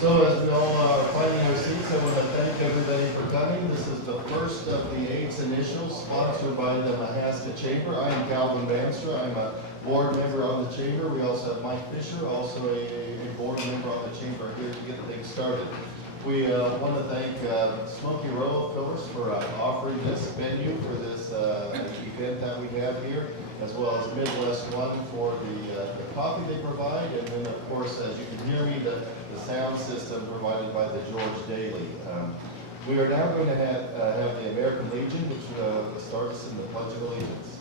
So as we all are finding our seats, I want to thank everybody for coming. This is the first of the 8 initials sponsored by the Mahaska Chamber. I am Calvin Bandstra. I'm a board member of the Chamber. We also have Mike Fisher, also a board member of the Chamber here to get things started. We want to thank Smoky Row, of course, for offering this venue for this event that we have here, as well as Midwest One for the coffee they provide, and then, of course, as you can hear me, the sound system provided by the George Daly. We are now going to have the American Legion, which starts in the Pledge of Allegiance.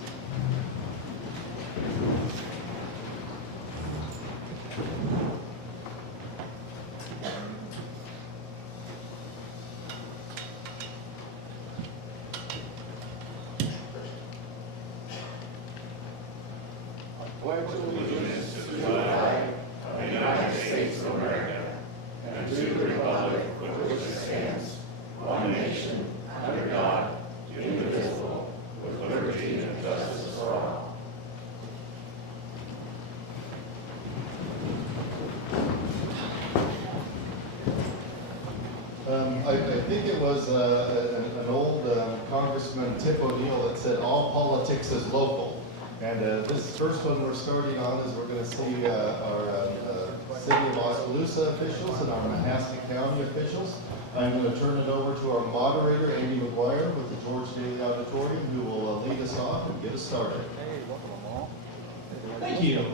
Pledge allegiance to the flag of the United States of America and to the republic for which it stands, one nation, under God, indivisible, with liberty and justice for all. I think it was an old Congressman Tip O'Neill that said all politics is local. And this first one we're starting on is we're going to see our City of Oskaloosa officials and our Mahaska County officials. I'm going to turn it over to our moderator, Andy McGuire, with the George Daly Auditorium, who will lead us off and get us started. Hey, welcome, Amal. Thank you.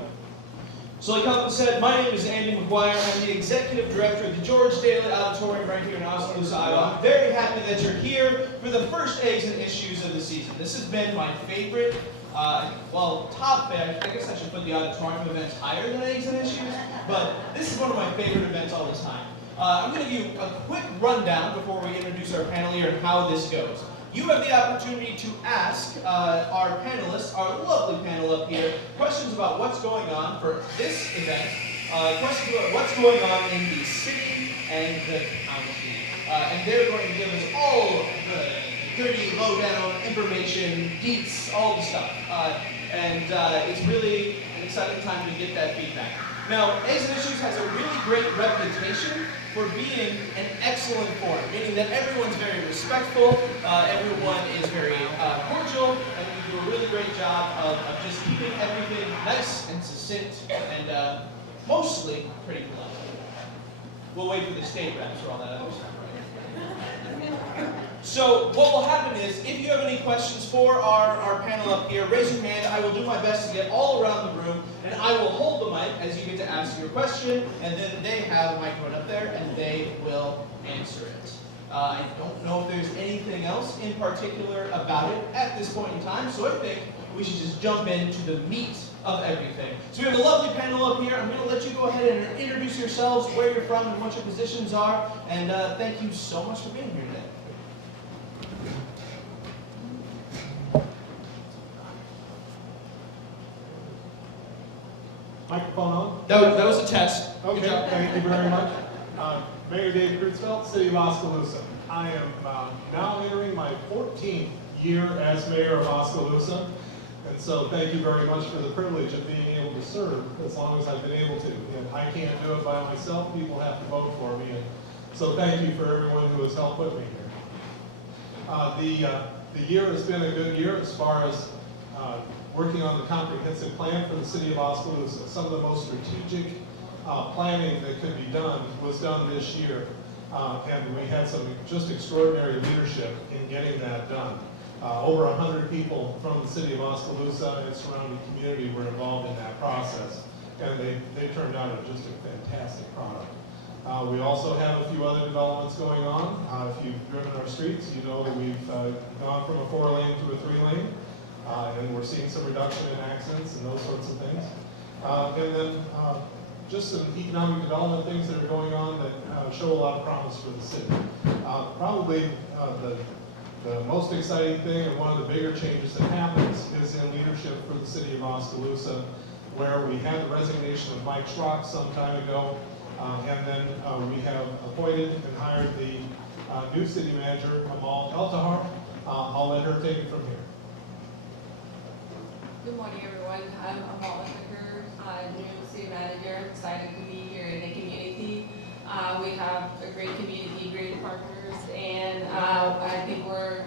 So like Calvin said, my name is Andy McGuire. I'm the Executive Director of the George Daly Auditorium right here in Oskaloosa, Iowa. I'm very happy that you're here for the first Eggs and Issues of the season. This has been my favorite, top favorite. I guess I should put the auditorium events higher than Eggs and Issues, but this is one of my favorite events all the time. I'm going to give you a quick rundown before we introduce our panel here and how this goes. You have the opportunity to ask our panelists, our lovely panel up here, questions about what's going on for this event, questions about what's going on in the city and the county. And they're going to give us all the dirty, low-down information, deets, all the stuff. It's really an exciting time to get that feedback. Now, Eggs and Issues has a really great reputation for being an excellent forum, meaning that everyone's very respectful, everyone is very cordial, and we do a really great job of just keeping everything nice and succinct and mostly pretty polite. We'll wait for the state reps for all that other stuff, right? So what will happen is, if you have any questions for our panel up here, raise your hand. I will do my best to get all around the room, and I will hold the mic as you get to ask your question, and then they have a microphone up there, and they will answer it. I don't know if there's anything else in particular about it at this point in time, so I think we should just jump into the meat of everything. So we have a lovely panel up here. I'm going to let you go ahead and introduce yourselves, where you're from, and what your positions are, and thank you so much for being here today. Microphone on? That was a test. Okay, Good job. thank you very much. Mayor Dave Krutzfeldt, City of Oskaloosa. I am now entering my 14th year as mayor of Oskaloosa. And so thank you very much for the privilege of being able to serve as long as I've been able to. And I can't do it by myself, people have to vote for me. And so thank you for everyone who has helped put me here. The year has been a good year as far as working on the comprehensive plan for the city of Oskaloosa. Some of the most strategic planning that could be done was done this year. And we had some just extraordinary leadership in getting that done. Over 100 people from the city of Oskaloosa and surrounding community were involved in that process. And they turned out just a fantastic product. We also have a few other developments going on. If you've driven our streets, you know that we've gone from a 4-lane to a 3-lane. And we're seeing some reduction in accidents and those sorts of things. And then just some economic development things that are going on that show a lot of promise for the city. Probably the most exciting thing and one of the bigger changes that happens is in leadership for the city of Oskaloosa, where we had the resignation of Mike Schrock some time ago, and then we have appointed and hired the new city manager, Amal Eltahir. I'll let her take it from here. Good morning, everyone. I'm Amal Eltahir, new city manager. I'm excited to be here in the community. We have a great community, great partners, and I think we're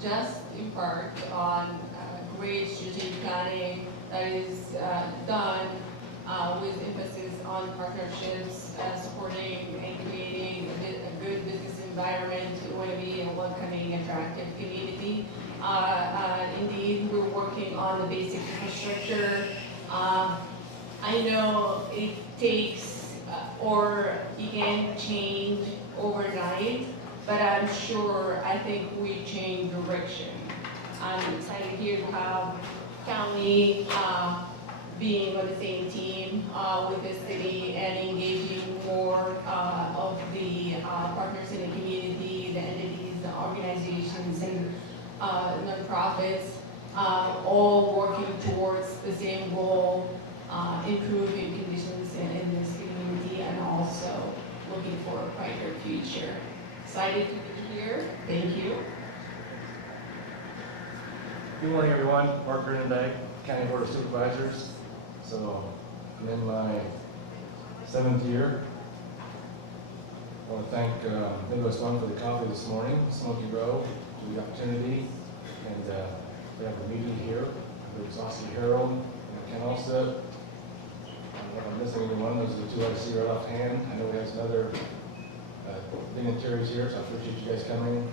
just embarked on great strategic planning that is done with emphasis on partnerships, supporting and creating a good business environment. We want to be a welcoming, attractive community. Indeed, we're working on the basic infrastructure. I know it takes or it can change overnight, but I'm sure, I think we change direction. I'm excited here to have county being on the same team with the city and engaging more of the partners in the community, the entities, the organizations, and nonprofits, all working towards the same goal, improving conditions in this community and also looking for a brighter future. Excited to be here. Thank you. Good morning, everyone. Mark Groenendyk, County Board of Supervisors. So I'm in my 7th year. I want to thank Midwest One for the coffee this morning, Smoky Row, for the opportunity, and we have a meeting here. There's Oskaloosa Herald and Ken Olstead. If I'm missing anyone, those are the two I see right offhand. I know we have some other dignitaries here, so I appreciate you guys coming.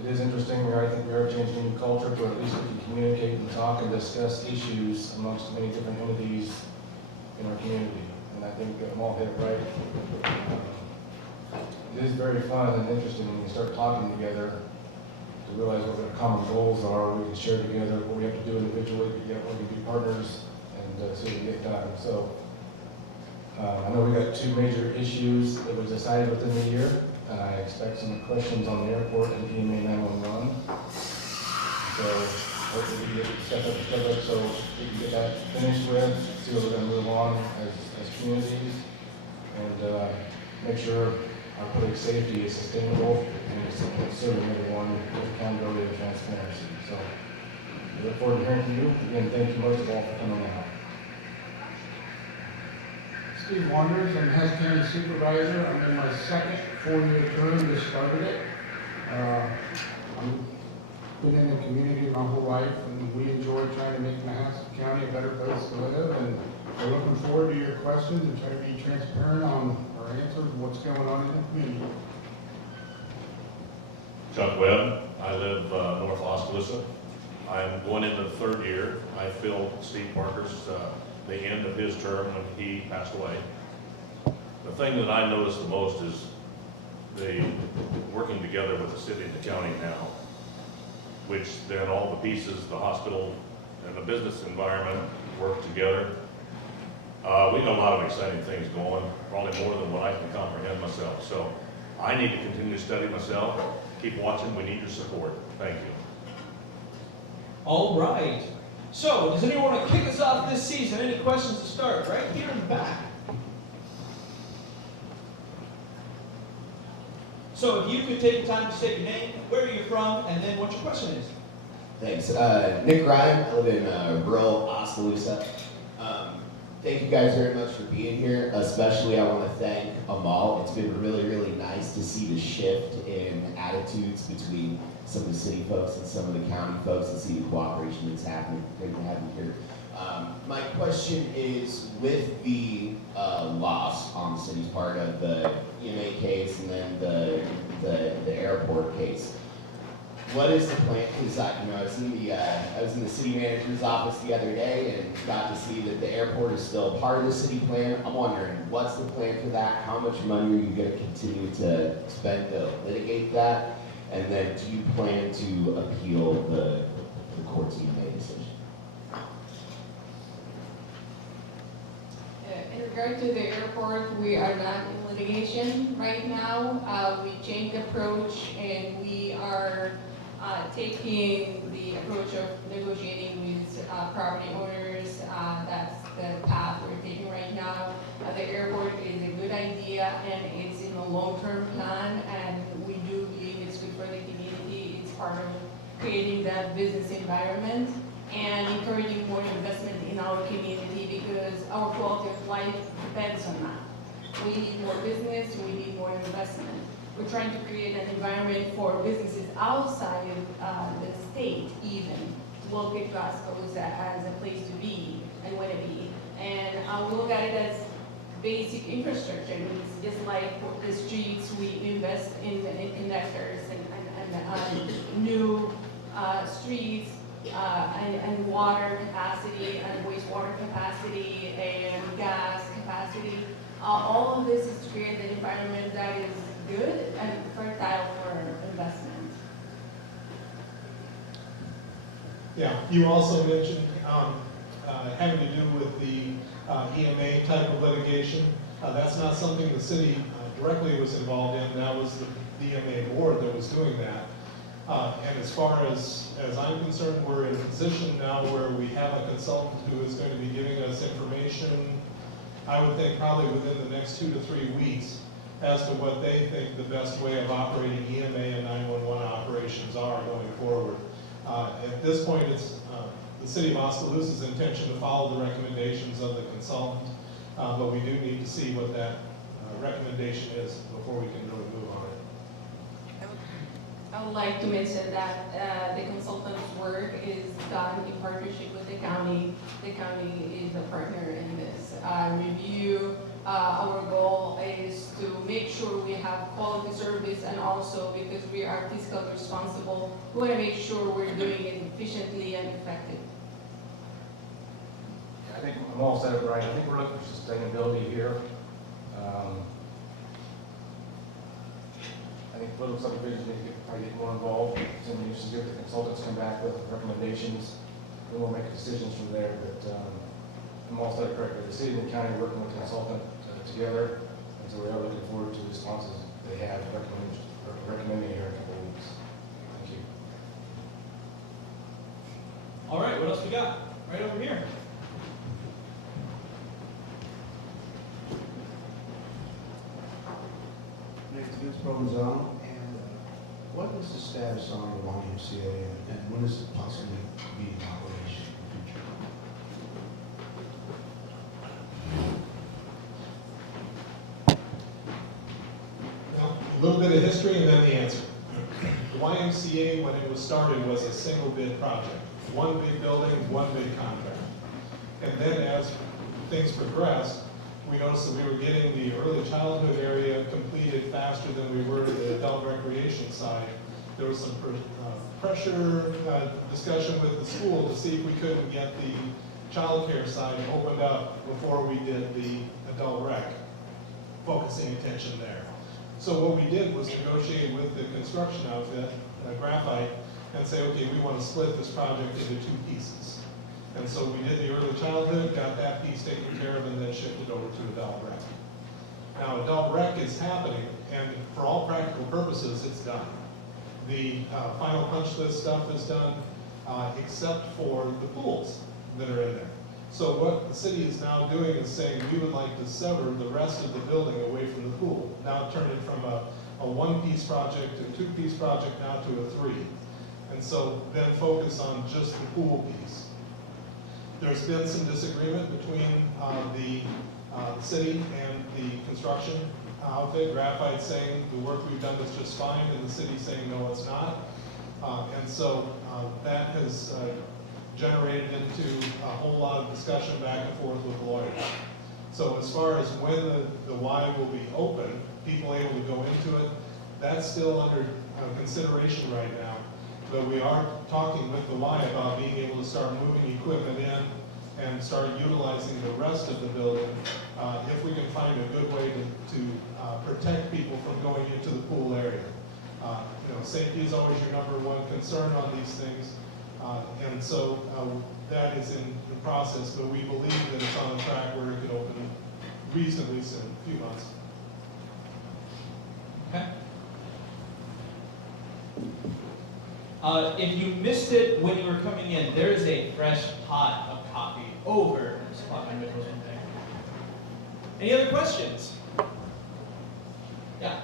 It is interesting, I think we are changing a new culture, but at least we can communicate and talk and discuss issues amongst many different entities in our community. And I think Amal hit it right. It is very fun and interesting when you start talking together to realize what our common goals are, we can share together, what we have to do individually, yet we can be partners and see what we get done. So I know we got 2 major issues that was decided within the year. And I expect some questions on the airport and EMA 911. So hopefully we get step up so we can get that finished with, see what we're going to move on as communities, and make sure our public safety is sustainable and it's serving everyone with accountability and transparency. So I look forward to hearing from you. Again, thank you most of all for coming out. Steve Wanders, I'm Hess County Supervisor. I'm in my second 4-year term, just started it. I've been in the community my whole life, and we enjoy trying to make Mahaska County a better place to live, and we're looking forward to your questions and try to be transparent on our answers, what's going on in the community. Chuck Webb, I live north Oskaloosa. I'm going into the 3rd year. I filled Steve Parker's the end of his term when he passed away. The thing that I noticed the most is the working together with the city and the county now, which then all the pieces, the hospital and the business environment work together. We got a lot of exciting things going, probably more than what I can comprehend myself. So I need to continue to study myself, keep watching, we need your support. Thank you. All right. So, does anyone want to kick us off this season? Any questions to start? Right here in the back. So, if you could take the time to state your name, where you're from, and then what your question is. Thanks. Nick Ryan, I live in rural Oskaloosa. Thank you guys very much for being here. Especially I want to thank Amal. It's been really, really nice to see the shift in attitudes between some of the city folks and some of the county folks and see the cooperation that's happening. Great to have you here. My question is, with the loss on the city's part of the EMA case and then the airport case, what is the plan? Because I was in the city manager's office the other day and got to see that the airport is still part of the city plan. I'm wondering, what's the plan for that? How much money are you going to continue to spend to litigate that? And then do you plan to appeal the court's EMA decision? In regard to the airport, we are not in litigation right now. We changed approach and we are taking the approach of negotiating with property owners. That's the path we're taking right now. The airport is a good idea and it's in a long-term plan, and we do believe it's good for the community. It's part of creating that business environment and encouraging more investment in our community because our quality of life depends on that. We need more business, we need more investment. We're trying to create an environment for businesses outside the state even to look at Oskaloosa as a place to be and where to be. And we look at it as basic infrastructure. It's just like the streets, we invest in connectors and new streets and water capacity and wastewater capacity and gas capacity. All of this is to create an environment that is good and fertile for investment. Yeah, you also mentioned having to do with the EMA type of litigation. That's not something the city directly was involved in. That was the EMA board that was doing that. And as far as I'm concerned, we're in a position now where we have a consultant who is going to be giving us information, I would think probably within the next 2 to 3 weeks, as to what they think the best way of operating EMA and 911 operations are going forward. At this point, it's the city of Oskaloosa's intention to follow the recommendations of the consultant, but we do need to see what that recommendation is before we can really move on it. I would like to mention that the consultant's work is done in partnership with the county. The county is a partner in this review. Our goal is to make sure we have quality service, and also because we are fiscally responsible, we want to make sure we're doing it efficiently and effectively. I think Amal said it right. I think we're looking for sustainability here. I think political subdivisions need to probably get more involved. So we used to give the consultants come back with recommendations, and we'll make decisions from there. But Amal said it correctly. The city and the county are working with the consultant together, and so we are looking forward to the responses they have recommending here in a couple of weeks. Thank you. All right, what else we got? Right over here. Next is Provenzano, and what is the status on the YMCA, and when is it possibly be in operation in the future? Now, a little bit of history and then the answer. The YMCA, when it was started, was a single bid project. One big building, one big contract. And then as things progressed, we noticed that we were getting the early childhood area completed faster than we were the adult recreation side. There was some pressure discussion with the school to see if we couldn't get the child care side opened up before we did the adult rec, focusing attention there. So what we did was negotiate with the construction outfit, Graphite, and say, okay, we want to split this project into 2 pieces. And so we did the early childhood, got that piece taken care of, and then shifted over to adult rec. Now, adult rec is happening, and for all practical purposes, it's done. The final punch list stuff is done, except for the pools that are in there. So what the city is now doing is saying we would like to sever the rest of the building away from the pool. Now turn it from a 1-piece project to a 2-piece project, now to a 3. And so then focus on just the pool piece. There's been some disagreement between the city and the construction outfit. Graphite saying the work we've done is just fine, and the city saying no, it's not. And so that has generated into a whole lot of discussion back and forth with lawyers. So as far as when the Y will be open, people able to go into it, that's still under consideration right now. But we are talking with the Y about being able to start moving equipment in and start utilizing the rest of the building if we can find a good way to protect people from going into the pool area. Safety is always your #1 concern on these things. And so that is in the process, but we believe that it's on a track where it could open reasonably soon, a few months. Okay. If you missed it when you were coming in, there is a fresh pot of coffee over. Any other questions? Yeah.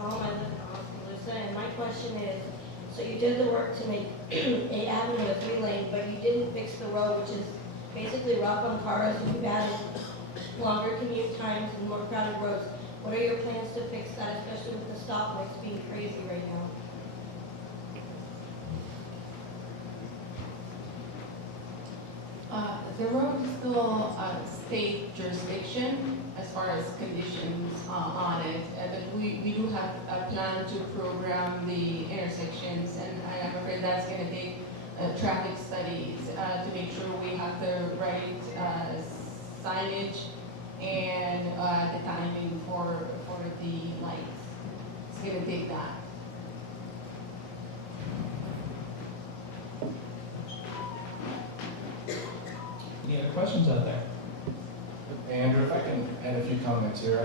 I live in Oskaloosa, and my question is, so you did the work to make 8th Avenue a 3-lane, but you didn't fix the road, which is basically rough on cars, and we've added longer commute times and more crowded roads. What are your plans to fix that, especially with the stoplights being crazy right now? The road is still state jurisdiction as far as conditions on it. But we do have a plan to program the intersections, and I'm afraid that's going to take traffic studies to make sure we have the right signage and the timing for the lights. It's going to take that. Any other questions out there? Andrew, if I can add a few comments here.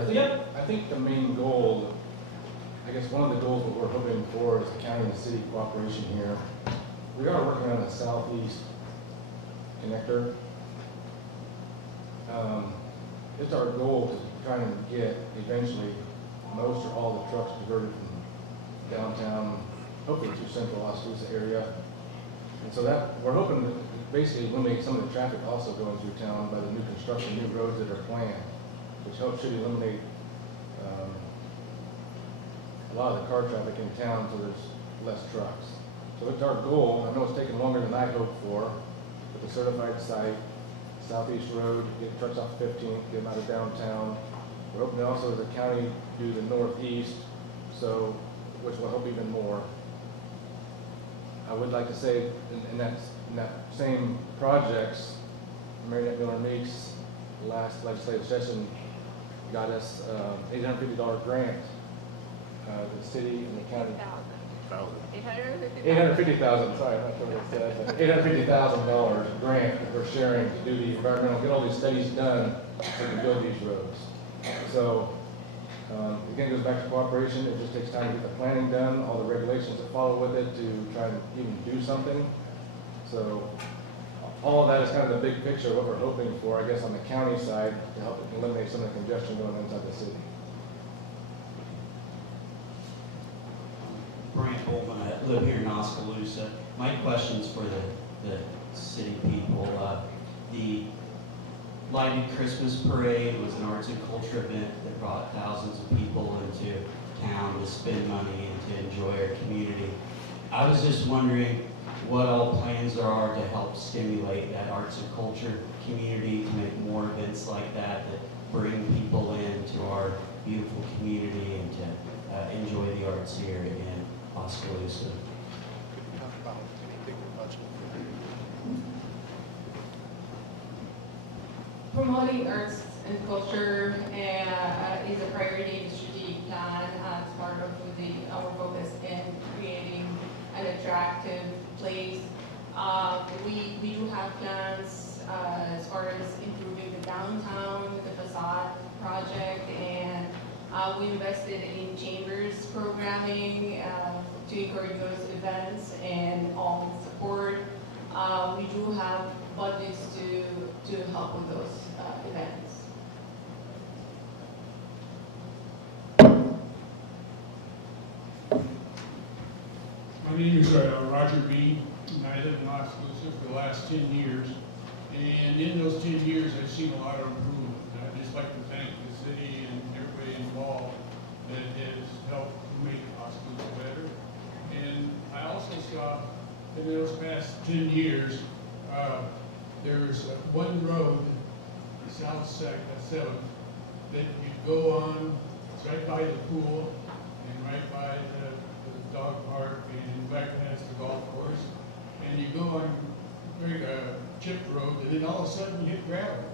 I think the main goal, I guess one of the goals that we're hoping for is the county and the city cooperation here. We are working on the southeast connector. It's our goal to try and get eventually most or all the trucks diverted from downtown, hopefully to central Oskaloosa area. And so that, we're hoping to basically eliminate some of the traffic also going through town by the new construction, new roads that are planned, which should eliminate a lot of the car traffic in town so there's less trucks. So it's our goal. I know it's taken longer than I hoped for, with the certified site, southeast road, get trucks off 15th, get them out of downtown. We're hoping also as a county do the northeast, so which will help even more. I would like to say in that same projects, Marinette Miller Meeks last legislative session got us $850 grant. The city and the county. $850,000, sorry, I'm not sure what it said, but $850,000 grant that we're sharing to do the environmental, get all these studies done so we can build these roads. So, again, it goes back to cooperation. It just takes time to get the planning done, all the regulations that follow with it to try and even do something. So, all of that is kind of the big picture of what we're hoping for, I guess, on the county side to help eliminate some of the congestion going inside the city. Brant Bolton, I live here in Oskaloosa. My question's for the city people. The Lighted Christmas Parade was an arts and culture event that brought thousands of people into town to spend money and to enjoy our community. I was just wondering what all plans there are to help stimulate that arts and culture community, to make more events like that bring people into our beautiful community and to enjoy the arts here in Oskaloosa. Promoting arts and culture is a priority in the strategic plan as part of our focus in creating an attractive place. We do have plans as far as improving the downtown, the facade project, and we invested in chambers programming to encourage those events and all support. We do have budgets to help with those events. My name is Roger B. and I live in Oskaloosa for the last 10 years. And in those 10 years, I've seen a lot of improvement. I'd just like to thank the city and everybody involved that has helped make Oskaloosa better. And I also saw in those past 10 years, there's one road, the south side, 7th, that you go on, it's right by the pool and right by the dog park, and back past the golf course. And you go on very chipped road, and then all of a sudden you hit gravel.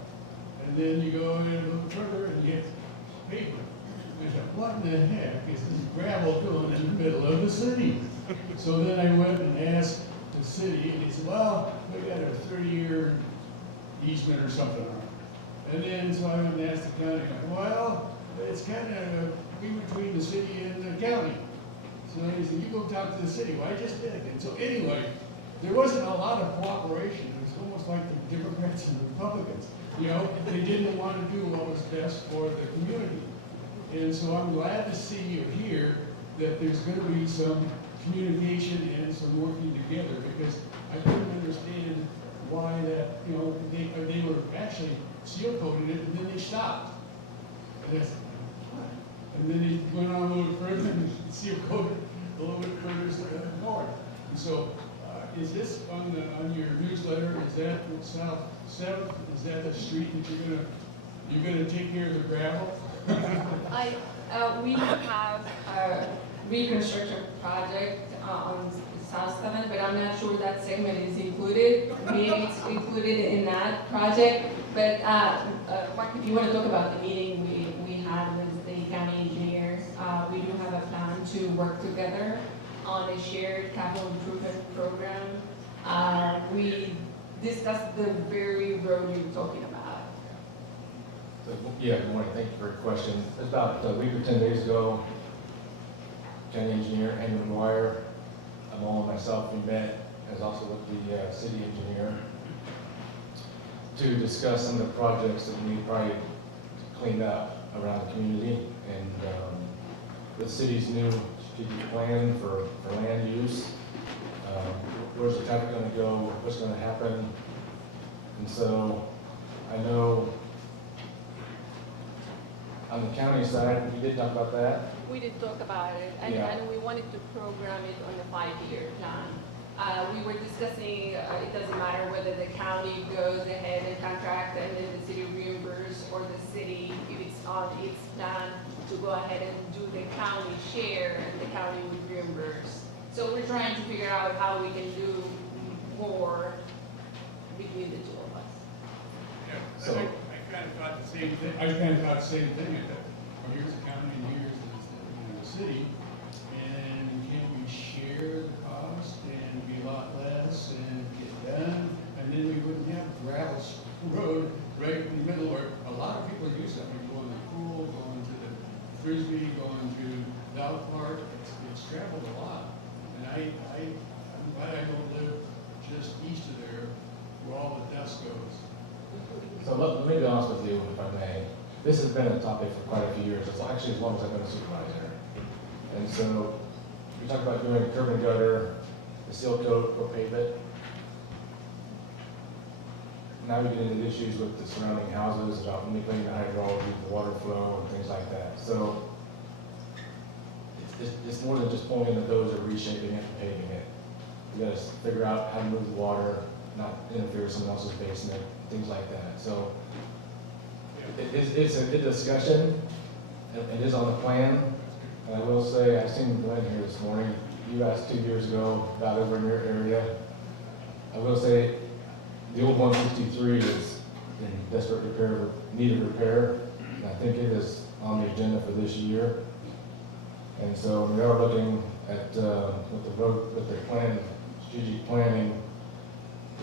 And then you go in a little further and you hit pavement. I thought, what in the heck is this gravel doing in the middle of the city? So then I went and asked the city, and he said, well, we got a 30-year easement or something on it. And then so I went and asked the county, well, it's kind of in between the city and the county. So he said, you go talk to the city. Well, I just did. And so anyway, there wasn't a lot of cooperation. It was almost like the Democrats and the Republicans. You know, they didn't want to do what was best for the community. And so I'm glad to see or hear that there's going to be some communication and some working together, because I couldn't understand why that, you know, they seal coated it, and then they stopped. And I said, what? And then they went on a little further and seal coated a little bit further north. And so, is this on your newsletter, is that South 7th, is that the street that you're gonna take care of the gravel? We have a reconstruction project on South 7th, but I'm not sure that segment is included. Maybe it's included in that project, but Mark, if you want to talk about the meeting we had with the county engineers, we do have a plan to work together on a shared capital improvement program. We discussed the very road you're talking about. So, yeah, good morning, thank you for your question. About a week or 10 days ago, county engineer Andrew McGuire, Amal and myself, we met, as also with the city engineer, to discuss some of the projects that we need probably clean up around the community, and the city's new strategic plan for land use. Where's the traffic going to go? What's going to happen? And so I know on the county side, we did talk about that. We did talk about it, and we wanted to program it on the 5-year plan. We were discussing, it doesn't matter whether the county goes ahead and contract and then the city reimburse, or the city, if it's on its plan to go ahead and do the county share and the county would reimburse. So we're trying to figure out how we can do more between the two of us. Yeah, So- I kind of thought the same thing, well, here's the county and here's the city, and can't we share the cost and be a lot less and get done? And then we wouldn't have gravel road right in the middle where a lot of people use that, we go in the pool, going to the frisbee, going to Valley Park, it's traveled a lot. And I'm glad I don't live just east of there where all the dust goes. So let me be honest with you, if I may. This has been a topic for quite a few years, it's actually as long as I've been a supervisor. And so, we talk about doing curb and gutter, the seal coat or pavement. Now we get into issues with the surrounding houses, about manipulating the hydrology, the water flow, and things like that. So, it's more than just pulling in the dozer, reshaping it, and paving it. We gotta figure out how to move the water, not interfere with someone else's basement, things like that. So, it's a good discussion, it is on the plan, and I will say, I seen Glenn here this morning, you asked 2 years ago about over in your area. I will say, the old 163 is in desperate repair, need of repair, and I think it is on the agenda for this year. And so we are looking at, with the plan, strategic planning,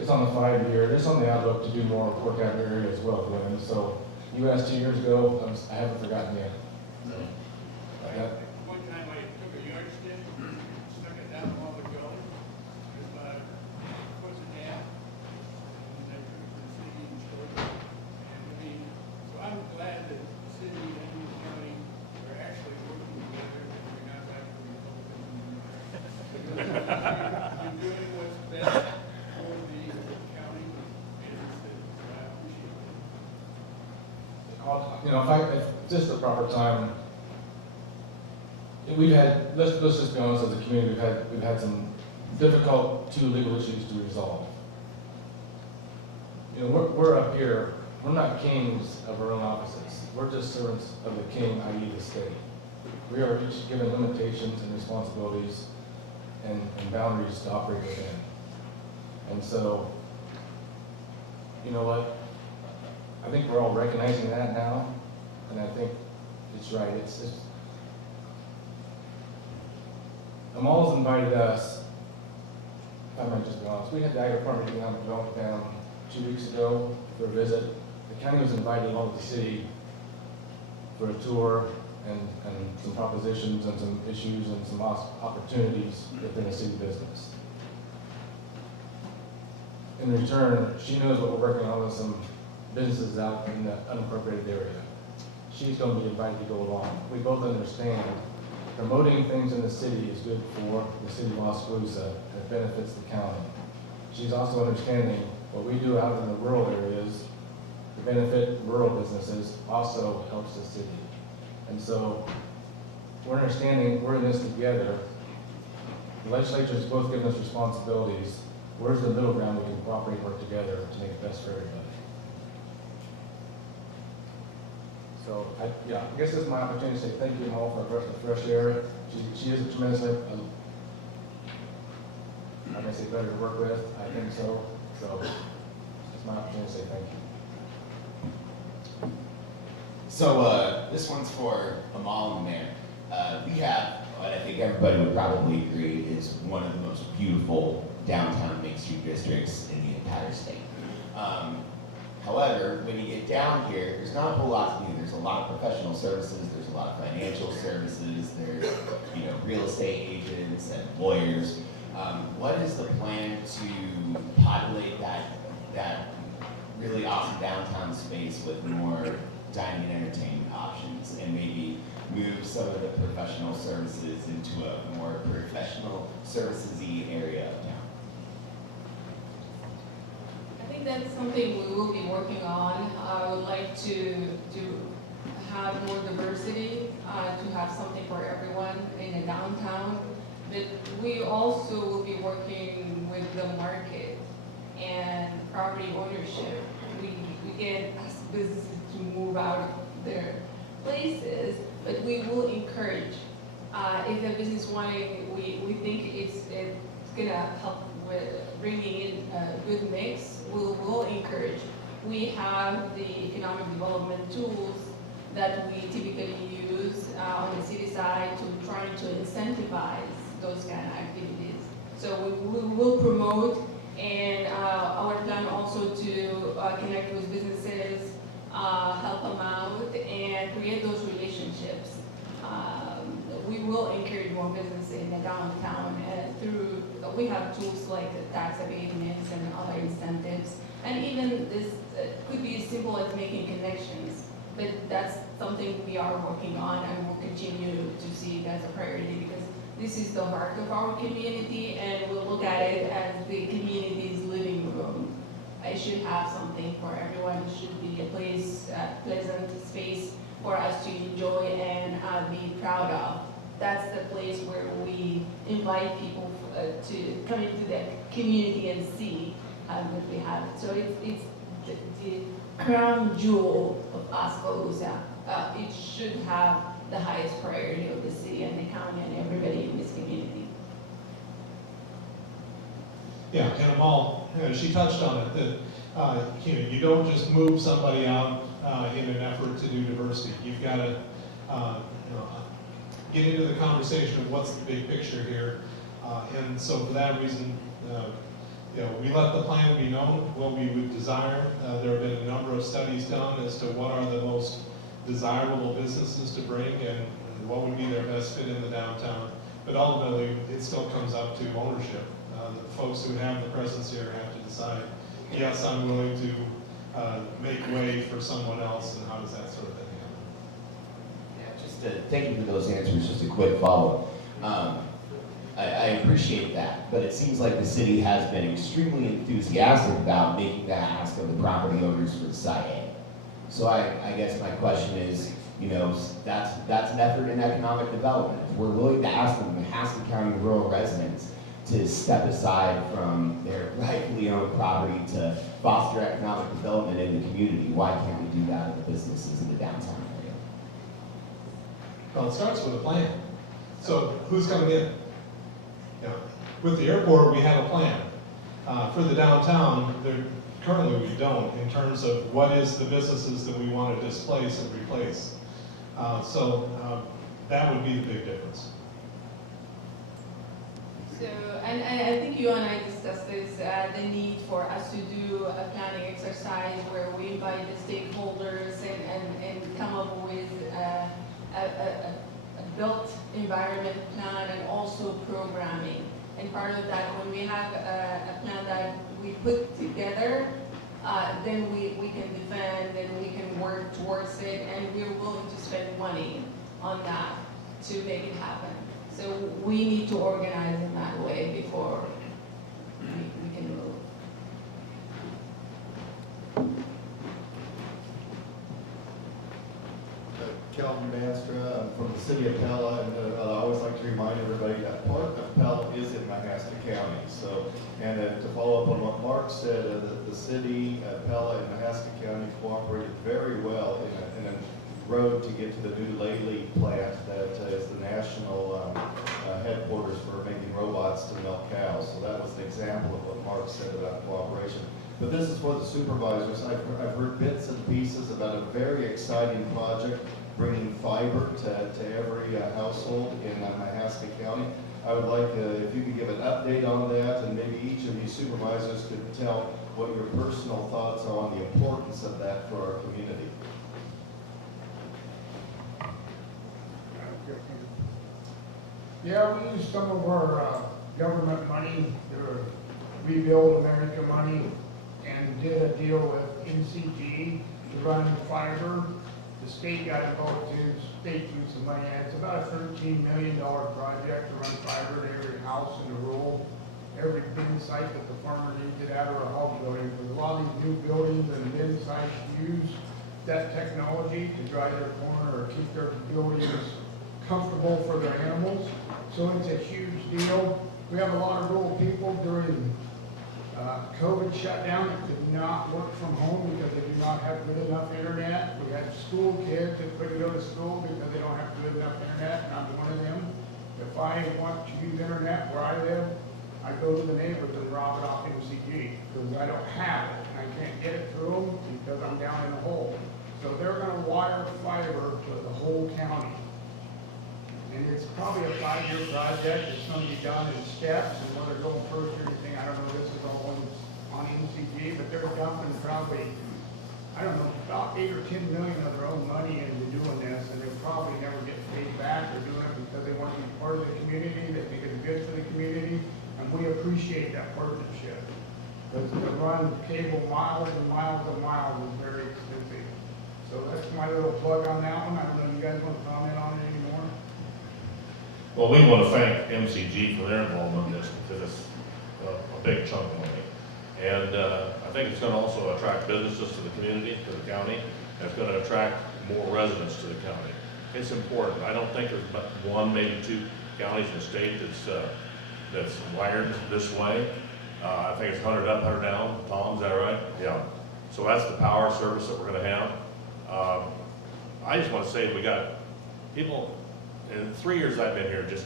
it's on the 5-year, it's on the outlook to do more work out in your area as well, Glenn. So you asked 2 years ago, I haven't forgotten yet. One time I took a yardstick, stuck it down all the gully, there's about a foot and a half, and I took it to the city and showed it. And I mean, so I'm glad that the city and the county are actually working together, and we're not actually You're doing what's best for the county and the city, so I appreciate it. You know, if just the proper time, we've had, let's just be honest, as a community, we've had some difficult legal issues to resolve. You know, we're up here, we're not kings of our own offices. We're just servants of the king, i.e. the state. We are each given limitations and responsibilities and boundaries to operate within. And so, you know what? I think we're all recognizing that now, and I think it's right. Amal's invited us, if I might just be honest, we had the Ag Department meeting on Development down 2 weeks ago for a visit. The county was invited along with the city for a tour and some propositions and some issues and some opportunities within the city business. In return, she knows what we're working on with some businesses out in the unincorporated area. She's going to be invited to go along. We both understand promoting things in the city is good for the city of Oskaloosa, and it benefits the county. She's also understanding what we do out in the rural areas to benefit rural businesses also helps the city. And so we're understanding we're in this together. The legislature's both given us responsibilities. Where's the middle ground we can cooperate and work together to make it best for everybody? So I guess this is my opportunity to say thank you, Amal, for a breath of fresh air. She is a tremendous, I'm gonna say better to work with, I think so. So it's my opportunity to say thank you. So this one's for Amal and the mayor. We have, what I think everybody would probably agree, is one of the most beautiful downtown mixed-use districts in the entire state. However, when you get down here, there's not a whole lot to do. There's a lot of professional services, there's a lot of financial services, there's real estate agents and lawyers. What is the plan to populate that really awesome downtown space with more dining and entertainment options, and maybe move some of the professional services into a more professional services-y area of town? I think that's something we will be working on. I would like to have more diversity, to have something for everyone in the downtown. But we also will be working with the market and property ownership. We get businesses to move out of their places, but we will encourage. If the business wanting, we think it's gonna help with bringing in a good mix, we'll encourage. We have the economic development tools that we typically use on the city side to trying to incentivize those kind of activities. So we will promote, and our plan also to connect with businesses, help them out, and create those relationships. We will encourage more business in the downtown through, we have tools like tax abatements and other incentives. And even this could be as simple as making connections, but that's something we are working on and will continue to see it as a priority, because this is the heart of our community, and we'll look at it as the community's living room. It should have something for everyone. It should be a place, a pleasant space for us to enjoy and be proud of. That's the place where we invite people to come into the community and see how good we have it. So it's the crown jewel of Oskaloosa. It should have the highest priority of the city and the county and everybody in this community. Yeah, and Amal, she touched on it, that you don't just move somebody out in an effort to do diversity. You've got to get into the conversation of what's the big picture here. And so for that reason, we let the plan be known, what we would desire. There have been a number of studies done as to what are the most desirable businesses to bring and what would be their best fit in the downtown. But ultimately, it still comes up to ownership. The folks who have the presence here have to decide, yes, I'm willing to make way for someone else, and how does that sort of thing happen? Yeah, just thank you for those answers. Just a quick follow-up. I appreciate that, but it seems like the city has been extremely enthusiastic about making the ask of the property owners for Site A. So I guess my question is, that's an effort in economic development. If we're willing to ask the Mahaska County rural residents to step aside from their rightfully owned property to foster economic development in the community, why can't we do that with the businesses in the downtown area? Well, it starts with a plan. So who's coming in? With the airport, we have a plan. For the downtown, currently we don't, in terms of what is the businesses that we want to displace and replace. So that would be the big difference. So, and I think you and I discussed this, the need for us to do a planning exercise where we invite the stakeholders and come up with a built environment plan and also programming. And part of that, when we have a plan that we put together, then we can defend and we can work towards it, and we're willing to spend money on that to make it happen. So we need to organize in that way before we can move. Vanstra. I'm from the city of Pella, and I always like to remind everybody that part of Pella is in Mahaska County. So, and to follow up on what Mark said, the city, Pella and Mahaska County cooperated very well in a road to get to the new Lely plant that is the national headquarters for making robots to milk cows. So that was an example of what Mark said about cooperation. But this is for the supervisors. I've heard bits and pieces about a very exciting project bringing fiber to every household in Mahaska County. I would like if you could give an update on that, and maybe each of you supervisors could tell what your personal thoughts are on the importance of that for our community. Yeah, we used some of our government money, to rebuild America money, and did a deal with MCG to run fiber. The state got involved too, state threw some money at it. It's about a $13 million project to run fiber to every house in the rural, every bin site that the farmer needs it at, or a hog building. Because a lot of these new buildings and bin sites use that technology to dry their corn or keep their buildings comfortable for their animals. So it's a huge deal. We have a lot of rural people during COVID shutdown that could not work from home because they do not have good enough internet. We had school kids that couldn't go to school because they don't have good enough internet, and I'm one of them. If I want to use internet where I live, I go to the neighbors and rob it off MCG because I don't have it, and I can't get it through them because I'm down in the hole. So they're gonna wire fiber to the whole county. And it's probably a 5-year project. It's going to be done in steps, and whether they're going first or anything, I don't know. This is all on MCG, but they're dumping probably, I don't know, about 8 or 10 million of their own money into doing this, and they'll probably never get paid back for doing it because they want to be part of the community. They think it's good for the community, and we appreciate that partnership. Because to run cable miles and miles and miles is very expensive. So that's my little plug on that one. I don't know if you guys want to comment on it anymore. Well, we want to thank MCG for their involvement in this because it's a big chunk of money. And I think it's going to also attract businesses to the community, to the county, and it's going to attract more residents to the county. It's important. I don't think there's but one, maybe 2 counties in the state that's wired this way. I think it's 100 up, 100 down. Tom, is that right? Yeah. So that's the power service that we're going to have. I just want to say we got people. In 3 years I've been here, just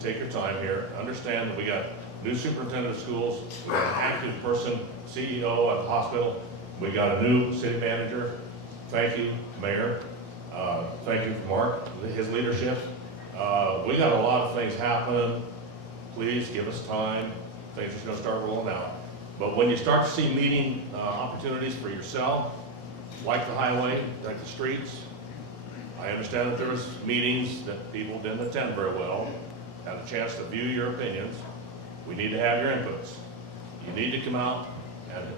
take your time here. Understand that we got new superintendent of schools, we got an active person, CEO at the hospital, we got a new city manager. Thank you, Mayor. Thank you, Mark, his leadership. We got a lot of things happening. Please give us time. Things are going to start rolling out. But when you start to see meeting opportunities for yourself, like the highway, like the streets, I understand that there was meetings that people didn't attend very well, had a chance to view your opinions. We need to have your inputs. You need to come out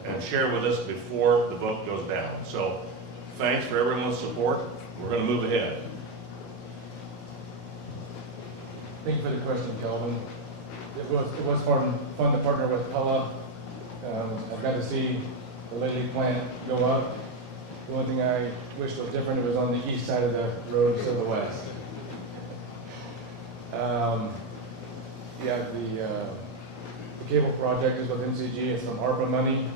and share with us before the vote goes down. So thanks for everyone's support. We're going to move ahead. Thank you for the question, Kelvin. It was fun to partner with Pella. I got to see the Lily plant go up. The only thing I wish was different, it was on the east side of the road instead of the west. The cable project is with MCG, it's some ARPA money.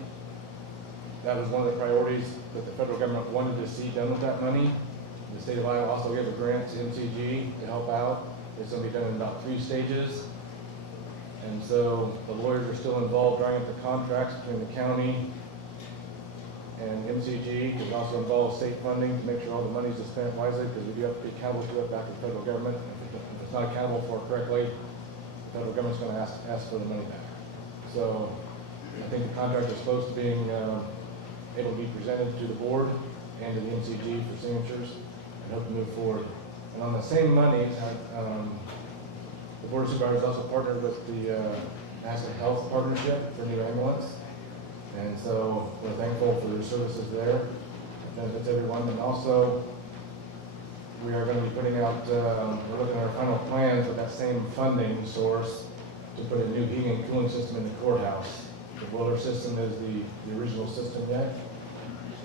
That was one of the priorities that the federal government wanted to see done with that money. The state of Iowa also gave a grant to MCG to help out. It's going to be done in about 3 stages. And so the lawyers are still involved drawing up the contracts between the county and MCG. It also involves state funding to make sure all the money is spent wisely, because we do have to be accountable to it back to the federal government. If it's not accountable for it correctly, the federal government's going to ask for the money back. So I think the contract is close to being able to be presented to the board and to the MCG for signatures, and hope to move forward. And on the same money, the Board of Supervisors also partnered with the Mahaska Health Partnership for new ambulance. And so we're thankful for their services there. It benefits everyone. And also, we are going to be putting out, we're looking at our final plans with that same funding source to put a new heating and cooling system in the courthouse. The boiler system is the original system yet.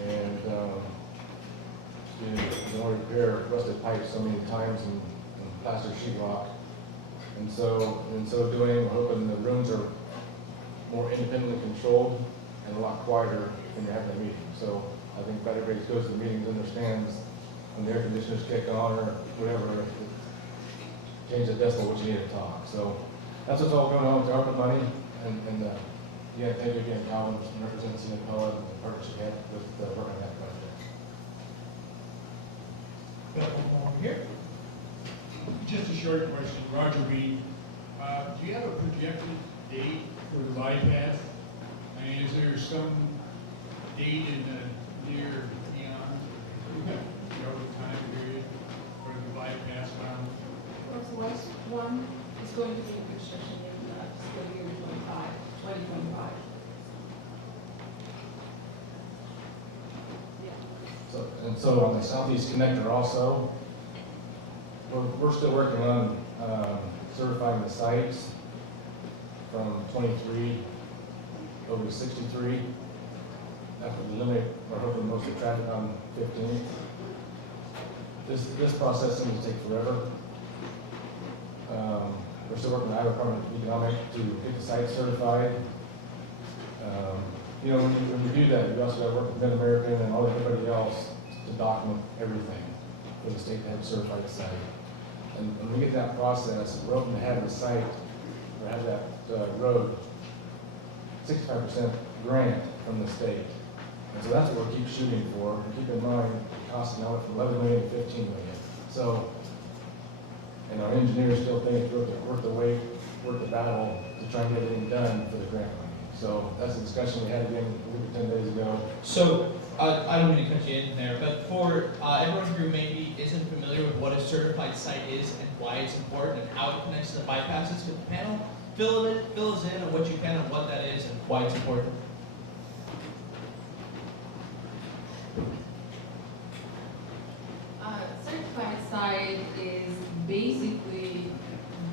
And You can only repair rusted pipes so many times and plaster sheetrock. And so doing, we're hoping the rooms are more independently controlled and a lot quieter when you're having a meeting. So I think that everybody who goes to the meetings understands when the air conditioners kick on or whatever, change the decibel what you need to talk. So that's what's all going on with the ARPA money. And yeah, thank you again, Calvin, for representing City Poet and the partnership you had with working on that project. Got one more over here. Just a short question, Roger Reed. Do you have a projected date for the bypass? I mean, is there some date in the near beyond, time period for the bypass around? Northwest one is going to be in construction in fiscal year 2025. So on the southeast connector also, we're still working on certifying the sites from 23 over to 63. That would eliminate, we're hoping, most of the traffic on 15. This process seems to take forever. We're still working with the Iowa Department of Economic to get the site certified. You know, when you do that, you also got to work with Mid-American and all everybody else to document everything for the state to have certified the site. And when we get that process, we're open to have the site, or have that road, 65% grant from the state. And so that's what we'll keep shooting for. And keep in mind, the cost now went from 11 million to 15 million. So, and our engineers still think it's worth the wait, worth the battle to try and get everything done for the grant money. So that's a discussion we had again a week or 10 days ago. So, I don't mean to cut you in there, but for everyone who maybe isn't familiar with what a certified site is and why it's important and how it connects to the bypasses, could the panel fill us in on what you can on what that is and why it's important? Certified site is basically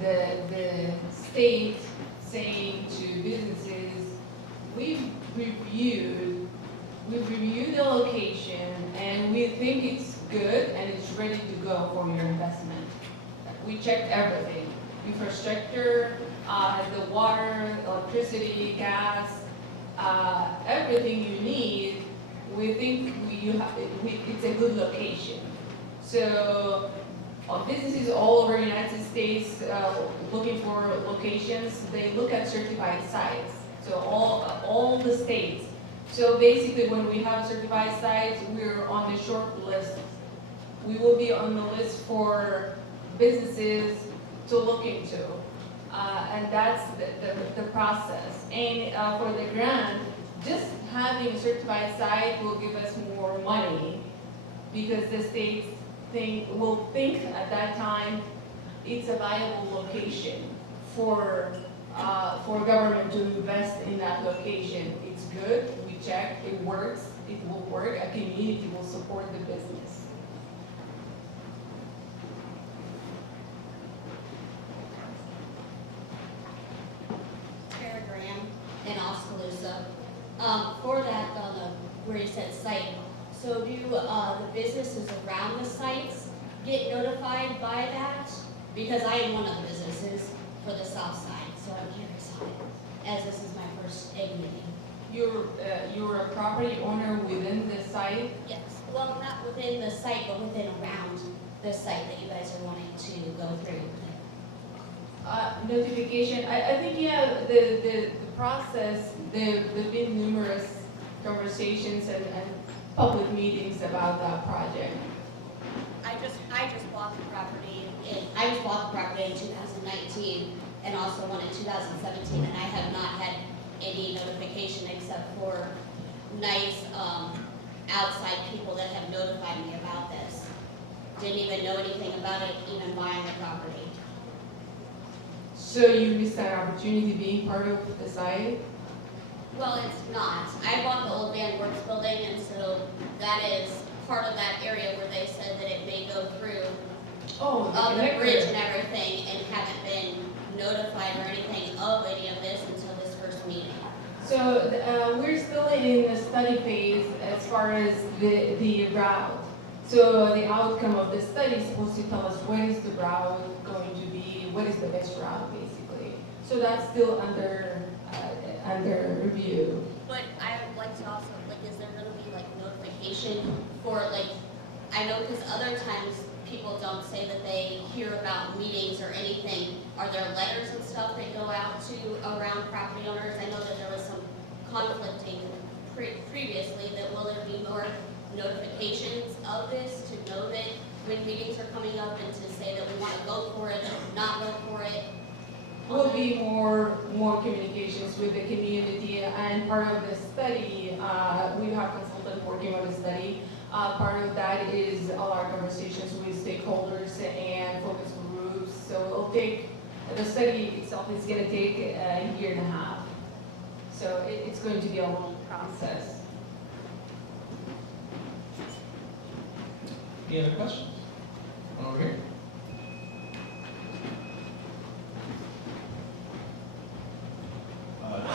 the state saying to businesses, we've reviewed the location and we think it's good and it's ready to go for your investment. We checked everything, infrastructure, the water, electricity, gas, everything you need. We think it's a good location. So businesses all over the United States looking for locations, they look at certified sites. So all the states. So basically when we have certified sites, we're on the short list. We will be on the list for businesses to look into. And that's the process. And for the grant, just having a certified site will give us more money because the states will think at that time it's a viable location for government to invest in that location. It's good, we checked, it works, it will work, a community will support the business. In Oskaloosa. For that, where you said site, so do the businesses around the sites get notified by that? Because I am one of the businesses for the south side, so I'm curious on it, as this is my first egg meeting. You're a property owner within the site? Yes, well, not within the site, but within around the site that you guys are wanting to go through. Notification, I think, yeah, the process, there've been numerous conversations and public meetings about that project. I just bought the property in 2019 and also one in 2017, and I have not had any notification except for nice outside people that have notified me about this. Didn't even know anything about it, even buying the property. So you missed that opportunity being part of the site? Well, it's not. I bought the old Van Works building, and so that is part of that area where they said that it may go through the bridge and everything, and haven't been notified or anything of any of this until this first meeting. So we're still in the study phase as far as the route. So the outcome of the study is supposed to tell us what is the route going to be, what is the best route, basically. So that's still under review. But I would like to also, like, is there gonna be like notification for like, I know because other times people don't say that they hear about meetings or anything. Are there letters and stuff that go out to around property owners? I know that there was some conflicting previously, that will there be more notifications of this to know that when meetings are coming up and to say that we want to vote for it or not vote for it? Will be more communications with the community, and part of the study, we have consultants working on the study. Part of that is a lot of conversations with stakeholders and focus groups. So it'll take, the study itself is going to take a year and a half. So it's going to be a long process. Any other questions? Over here.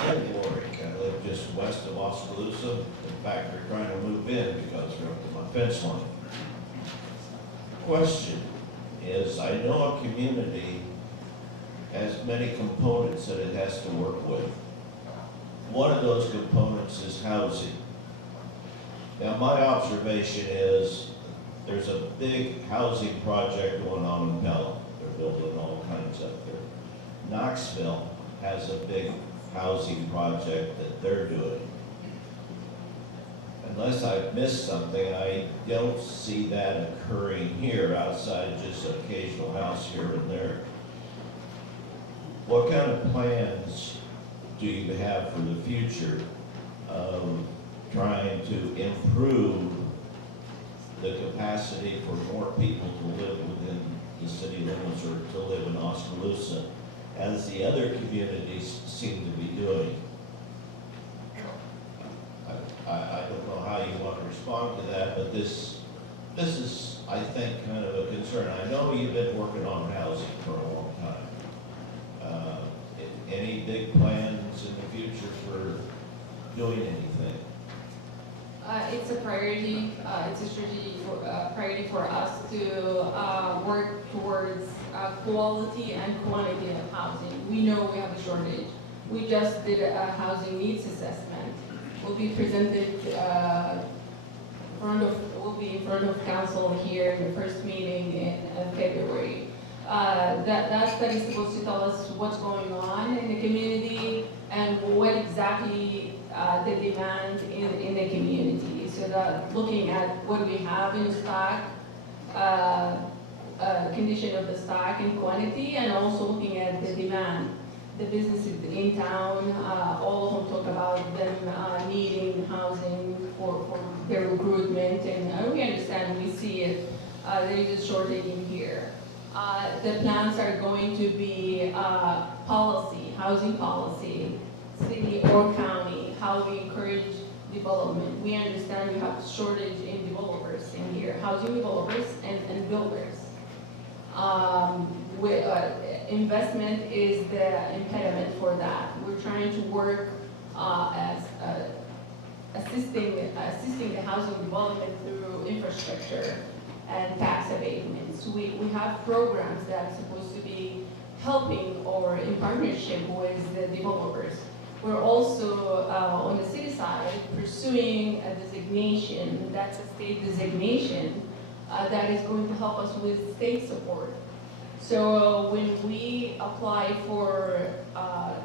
Ted Lorick, I live just west of Oskaloosa. In fact, we're trying to move in because we're up to my fence line. Question is, I know a community has many components that it has to work with. One of those components is housing. Now, my observation is there's a big housing project going on in Pelham. They're building all kinds up there. Knoxville has a big housing project that they're doing. Unless I've missed something, I don't see that occurring here outside just an occasional house here and there. What kind of plans do you have for the future of trying to improve the capacity for more people to live within the city limits or to live in Oskaloosa, as the other communities seem to be doing? I don't know how you want to respond to that, but this is, I think, kind of a concern. I know you've been working on housing for a long time. Any big plans in the future for doing anything? It's a priority. It's a strategic priority for us to work towards quality and quantity of housing. We know we have a shortage. We just did a housing needs assessment. Will be presented will be in front of council here in the first meeting in February. That study is supposed to tell us what's going on in the community and what exactly the demand in the community. So that looking at what we have in stock, condition of the stock and quantity, and also looking at the demand. The businesses in town, all of them talk about them needing housing for their recruitment, and we understand, we see it, there is a shortage in here. The plans are going to be policy, housing policy, city or county, how we encourage development. We understand we have a shortage in developers in here, housing developers and builders. Investment is the impediment for that. We're trying to work as assisting the housing development through infrastructure and tax abatements. We have programs that are supposed to be helping or in partnership with the developers. We're also on the city side pursuing a designation, that's a state designation, that is going to help us with state support. So when we apply for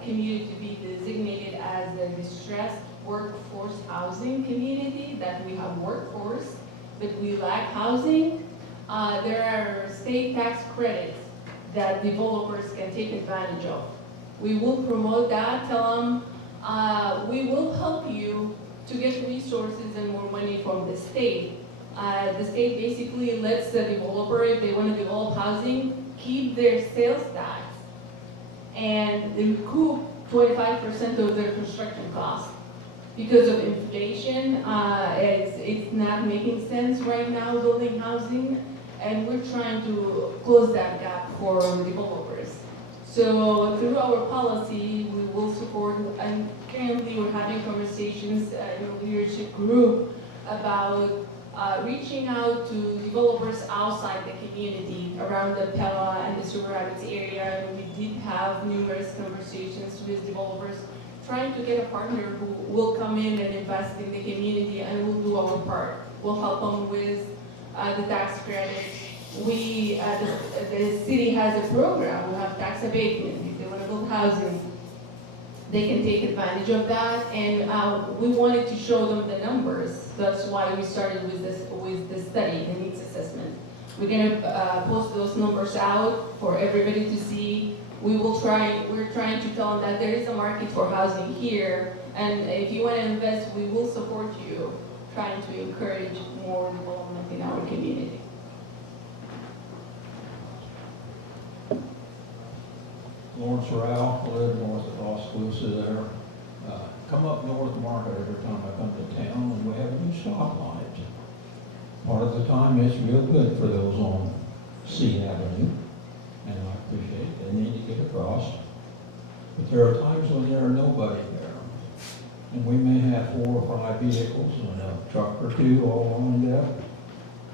community to be designated as a distressed workforce housing community, that we have workforce, but we lack housing, there are state tax credits that developers can take advantage of. We will promote that, tell them, we will help you to get resources and more money from the state. The state basically lets the developer, if they want to develop housing, keep their sales tax and recoup 25% of their construction costs. Because of inflation, it's not making sense right now building housing, and we're trying to close that gap for developers. So through our policy, we will support, and currently we're having conversations in a leadership group about reaching out to developers outside the community around the Pella and the Super Rapids area. We did have numerous conversations with developers, trying to get a partner who will come in and invest in the community and will do our part. We'll help them with the tax credits. The city has a program. We have tax abatement. If they want to build housing, they can take advantage of that. And we wanted to show them the numbers. That's why we started with this study, the needs assessment. We're going to post those numbers out for everybody to see. We're trying to tell them that there is a market for housing here, and if you want to invest, we will support you, trying to encourage more development in our community. Lawrence Rao, I live north of Oskaloosa there. Come up North Market every time I come to town, and we have a new stoplight. Part of the time it's real good for those on C Avenue, and I appreciate they need to get across. But there are times when there are nobody there, and we may have 4 or 5 vehicles and a truck or 2 all lined up,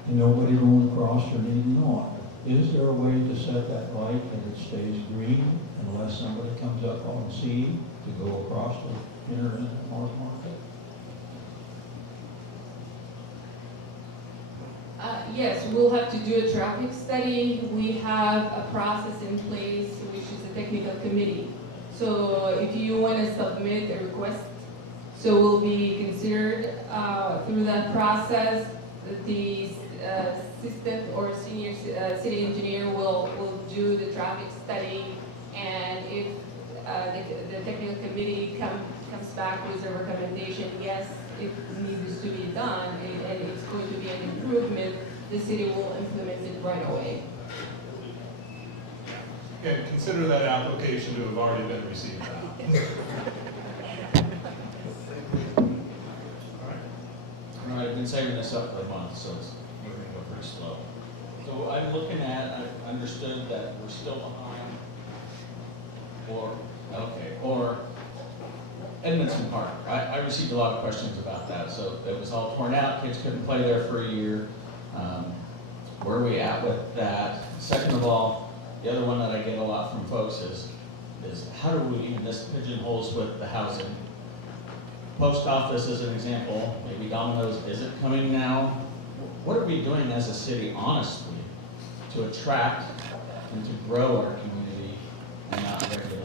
and nobody going across or needing on. Is there a way to set that light that it stays green unless somebody comes up on C to go across to enter in North Market? Yes, we'll have to do a traffic study. We have a process in place, which is a technical committee. So if you want to submit a request, so will be considered through that process. The assistant or senior city engineer will do the traffic study, and if the technical committee comes back with a recommendation, yes, it needs to be done, and it's going to be an improvement, the city will implement it right away. And consider that application to have already been received now. All right, I've been saving this up for a month, so it's moving go pretty slow. So I'm looking at, I understood that we're still behind, or Edmondson Park. I received a lot of questions about that. So it was all torn out, kids couldn't play there for a year. Where are we at with that? Second of all, the other one that I get a lot from folks is how do we even, this pigeonholes with the housing. Post office as an example, maybe Domino's isn't coming now. What are we doing as a city, honestly, to attract and to grow our community and not regulate?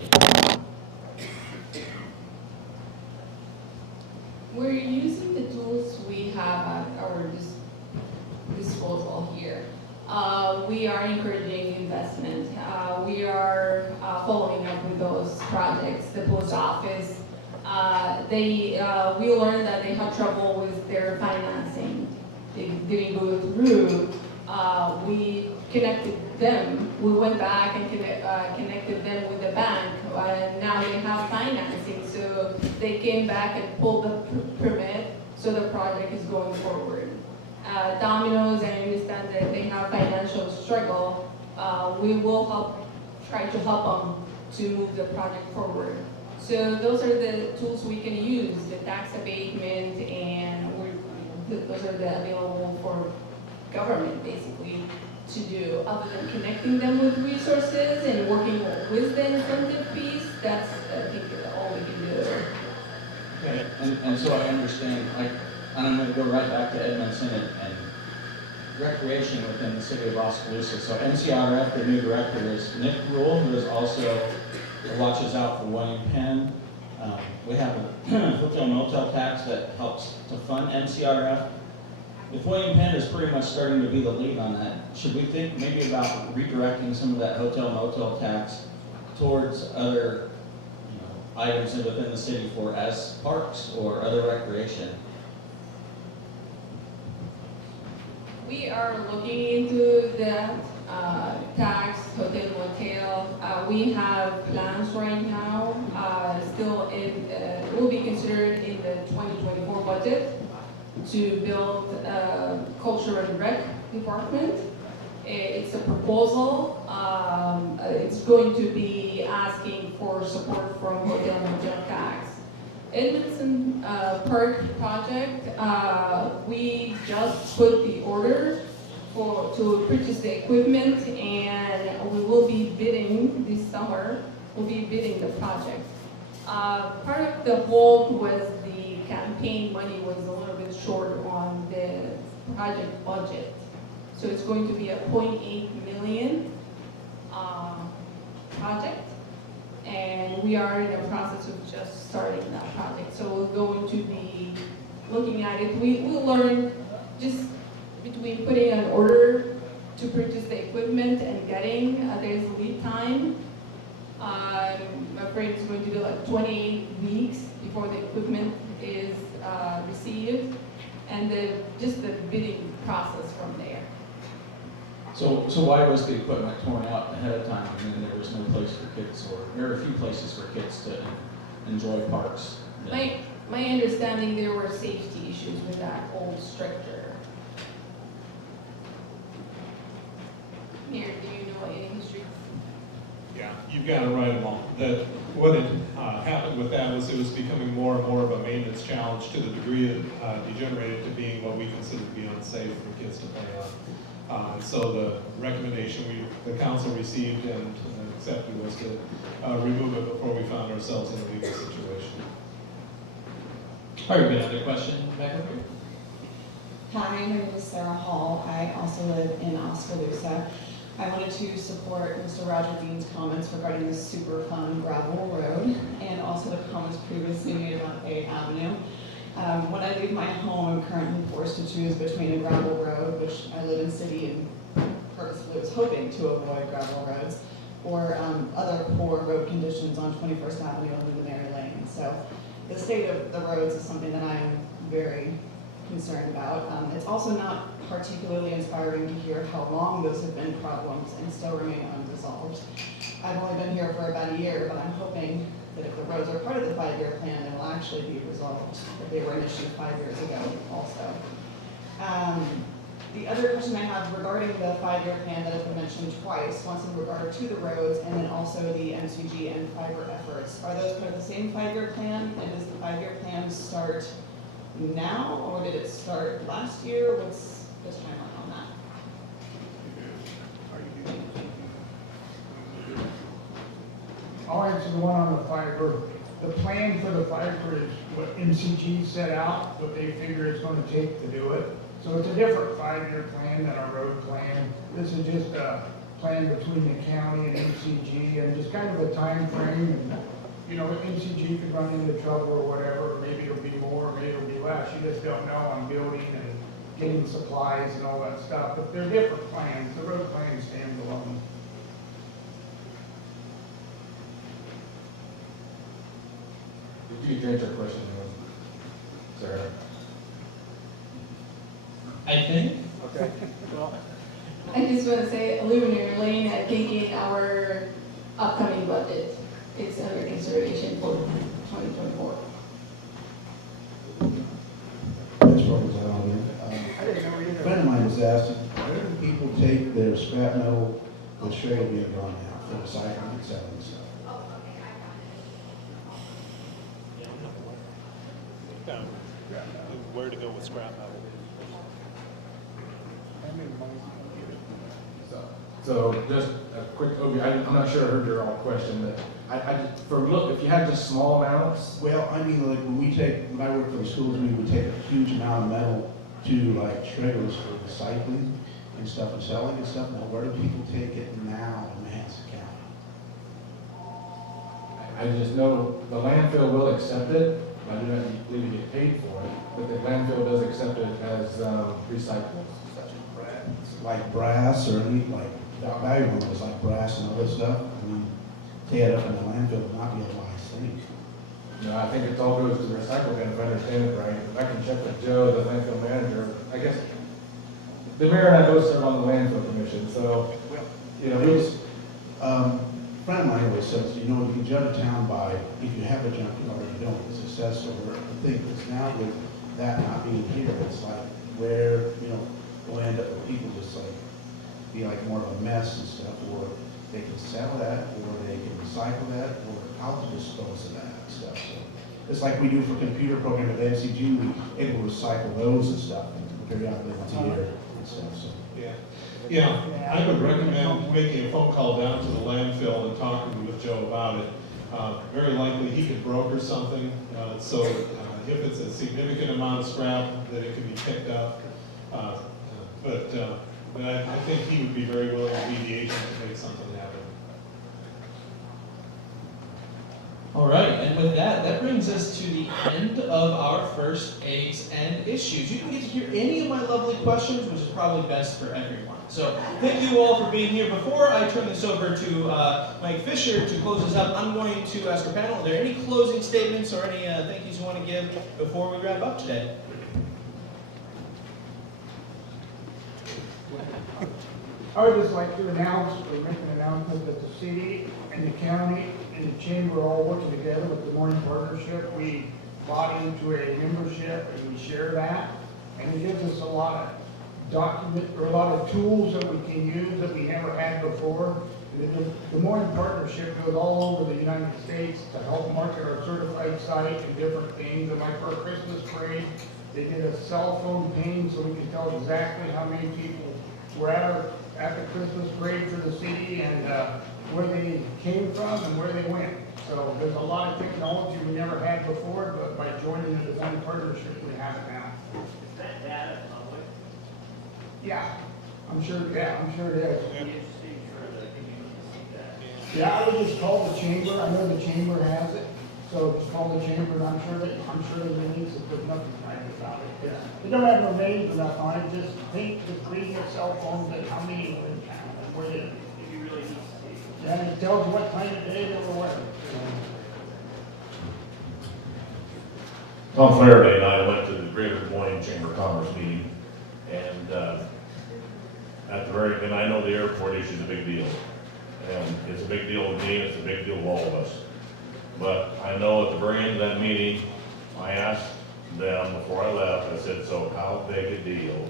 We're using the tools we have at our disposal here. We are encouraging investment. We are following up with those projects. The post office, we learned that they had trouble with their financing. They didn't go through. We connected them. We went back and connected them with the bank. Now they have financing, so they came back and pulled the permit, so the project is going forward. Domino's, I understand that they have financial struggle. We will try to help them to move the project forward. So those are the tools we can use, the tax abatement, and those are the available for government basically to do. Other than connecting them with resources and working with the incentive piece, that's I think all we can do. Okay, and so I understand, and I'm going to go right back to Edmondson and recreation within the city of Oskaloosa. So NCRF, their new director is Nick Rule, who is also watches out for William Penn. We have a hotel motel tax that helps to fund NCRF. If William Penn is pretty much starting to be the lead on that, should we think maybe about redirecting some of that hotel motel tax towards other items within the city for as parks or other recreation? We are looking into that tax, hotel, motel. We have plans right now. Still, it will be considered in the 2024 budget to build a culture and rec department. It's a proposal. It's going to be asking for support from hotel, motel tax. Edmondson Park project, we just put the order to purchase the equipment, and we will be bidding this summer. We'll be bidding the project. Part of the hold was the campaign money was a little bit short on the project budget. So it's going to be a 0.8 million project. And we are in the process of just starting that project. So we're going to be looking at it. We'll learn just between putting an order to purchase the equipment and getting, there's a lead time. I'm afraid it's going to be like 28 weeks before the equipment is received, and just the bidding process from there. So why was the equipment torn out ahead of time, and then there was no place for kids, or very few places for kids to enjoy parks? My understanding, there were safety issues with that old structure. Mayor, do you know any history? Yeah, you've got it right along. What had happened with that was it was becoming more and more of a maintenance challenge to the degree it degenerated to being what we consider to be unsafe for kids to play on. So the recommendation the council received and accepted was to remove it before we found ourselves in a legal situation. All right, we got another question back over here. Hi, my name is Sarah Hall. I also live in Oskaloosa. I wanted to support Mr. Roger Dean's comments regarding the super fun gravel road and also the comments previously made about 8th Avenue. When I leave my home, I'm currently forced to choose between a gravel road, which I live in city and purposefully was hoping to avoid gravel roads, or other poor road conditions on 21st Avenue and Luminary Lane. So the state of the roads is something that I'm very concerned about. It's also not particularly inspiring to hear how long those have been problems and still remain unresolved. I've only been here for about a year, but I'm hoping that if the roads are part of the 5-year plan, they will actually be resolved, if they were an issue 5 years ago also. The other question I have regarding the 5-year plan that has been mentioned twice, once in regard to the roads and then also the MCG and fiber efforts. Are those part of the same 5-year plan? And does the 5-year plan start now, or did it start last year? What's the timeline on that? I'll answer the one on the fiber. The plan for the fiber is what MCG set out, what they figure it's gonna take to do it. So it's a different 5-year plan than our road plan. This is just a plan between the county and MCG and just kind of a time frame. And you know, MCG could run into trouble or whatever, or maybe it'll be more, or maybe it'll be less. You just don't know on building and getting supplies and all that stuff. But they're different plans. The road plan stands alone. Did you answer your question, Sarah? I think. Okay. I just want to say, Luminary Lane, I think in our upcoming budget, it's under consideration for 2024. That's what was out on there. A friend of mine was asking, where do people take their scrap metal that's straight being drawn out for recycling and selling stuff? Where to go with scrap metal? So just a quick overview. I'm not sure I heard your all question, but if you had just small amounts. Well, I mean, like when I worked for the schools, we would take a huge amount of metal to like shredders for recycling and stuff and selling and stuff. Now, where do people take it now in Mahaska County? I just know the landfill will accept it. I do not believe you get paid for it, but the landfill does accept it as recyclables. Like brass or any, like, valuable was like brass and other stuff. I mean, tear it up in the landfill would not be a wise thing. No, I think it all goes to the recycle bin, if I understand it right. If I can check with Joe, the landfill manager. I guess the mayor and I both serve on the landfill commission, so, you know, a friend of mine always says, you know, you can judge a town by if you have a junkyard or you don't, it's successful or a thing. Because now with that not being here, it's like where, you know, we'll end up with people just like, be like more of a mess and stuff, or they can sell that, or they can recycle that, or how to dispose of that and stuff. So it's like we do for computer program at NCG, we able to recycle those and stuff, and periodically once a year and stuff, so. Yeah, I would recommend making a phone call down to the landfill and talking with Joe about it. Very likely he could broker something, so if it's a significant amount of scrap, that it can be picked up. But I think he would be very willing to mediation to make something happen. All right, and with that, that brings us to the end of our first eggs and issues. You didn't get to hear any of my lovely questions, which is probably best for everyone. So thank you all for being here. Before I turn this over to Mike Fisher to close us up, I'm going to ask our panel, are there any closing statements or any thank yous you want to give before we wrap up today? I would just like to announce, or make an announcement that the city and the county and the chamber are all working together with the Morning Partnership. We bought into a membership and we share that. And it gives us a lot of tools that we can use that we never had before. The Morning Partnership goes all over the United States to help market our certified site and different things. And like for our Christmas parade, they did a cell phone ping so we can tell exactly how many people were at the Christmas parade for the city and where they came from and where they went. So there's a lot of technology we never had before, but by joining the Design Partnership, we have it now. Is that data public? Yeah, I'm sure it is. It'd be interesting for the community to see that. Yeah, I would just call the chamber. I know the chamber has it, so just call the chamber, and I'm sure the names, if there's nothing private about it. Yeah. They don't have no names or nothing on it, just read their cell phones and how many were in town and where they. If you really need to see. Yeah, and it tells you what time of day they were where. On Saturday night, I went to the Greater Des Moines Chamber of Commerce meeting, and and I know the airport issue is a big deal. And it's a big deal with me, and it's a big deal with all of us. But I know at the very end of that meeting, I asked them before I left, I said, so how big a deal